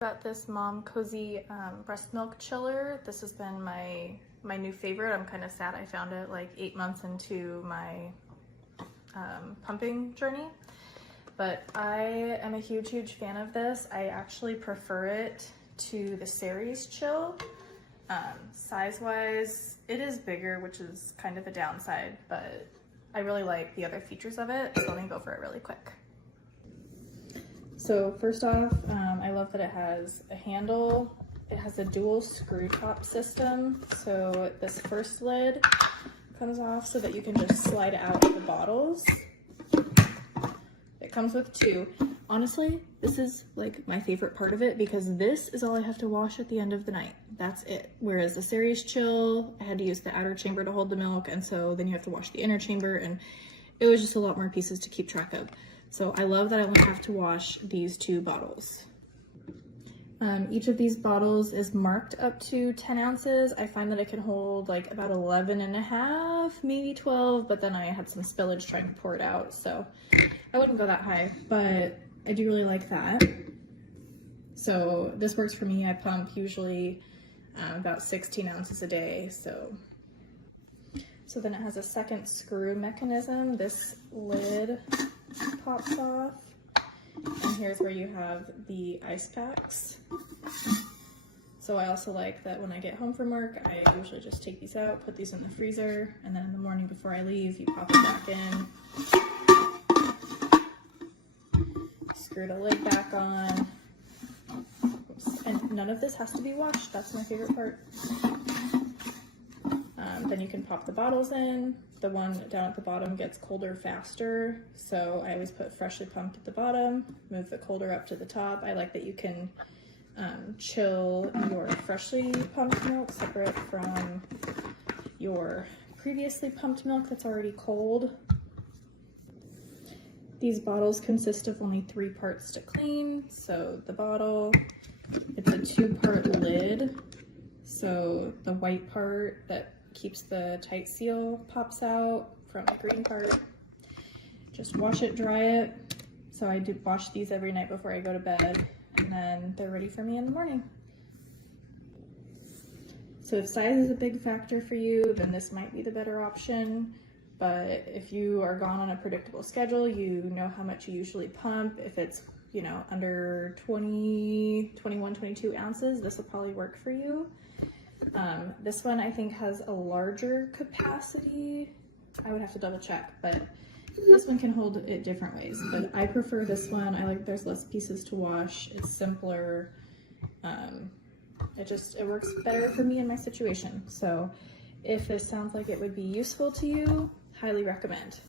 Got this Momcozy breast milk chiller. This has been my new favorite. I'm kind of sad I found it like 8 months into my pumping journey, but I am a huge fan of this. I actually prefer it to the Series Chill. Size wise, it is bigger, which is kind of a downside, but I really like the other features of it, so let me go for it really quick. So first off, I love that it has a handle. It has a dual screw top system. So this first lid comes off so that you can just slide out the bottles. It comes with two. Honestly, this is like my favorite part of it because this is all I have to wash at the end of the night. That's it. Whereas the Series Chill, I had to use the outer chamber to hold the milk, and so then you have to wash the inner chamber, and it was just a lot more pieces to keep track of. So I love that I only have to wash these two bottles. Each of these bottles is marked up to 10 ounces. I find that it can hold like about 11 and a half, maybe 12, but then I had some spillage trying to pour it out, so I wouldn't go that high, but I do really like that. So this works for me. I pump usually about 16 ounces a day, so then it has a second screw mechanism. This lid pops off, and here's where you have the ice packs. So I also like that when I get home from work, I usually just take these out, put these in the freezer, and then in the morning before I leave, you pop it back in. Screw the lid back on. Oops. And none of this has to be washed. That's my favorite part. Then you can pop the bottles in. The one down at the bottom gets colder faster, so I always put freshly pumped at the bottom, move the colder up to the top. I like that you can chill your freshly pumped milk separate from your previously pumped milk that's already cold. These bottles consist of only 3 parts to clean. So the bottle, it's a 2-part lid. So the white part that keeps the tight seal pops out from the green part. Just wash it, dry it. So I do wash these every night before I go to bed, and then they're ready for me in the morning. So if size is a big factor for you, then this might be the better option. But if you are gone on a predictable schedule, you know how much you usually pump. If it's, you know, under 20, 21, 22 ounces, this will probably work for you. This one I think has a larger capacity. I would have to double check, but this one can hold it different ways. But I prefer this one. I like there's less pieces to wash. It's simpler. It works better for me in my situation. So if this sounds like it would be useful to you, highly recommend.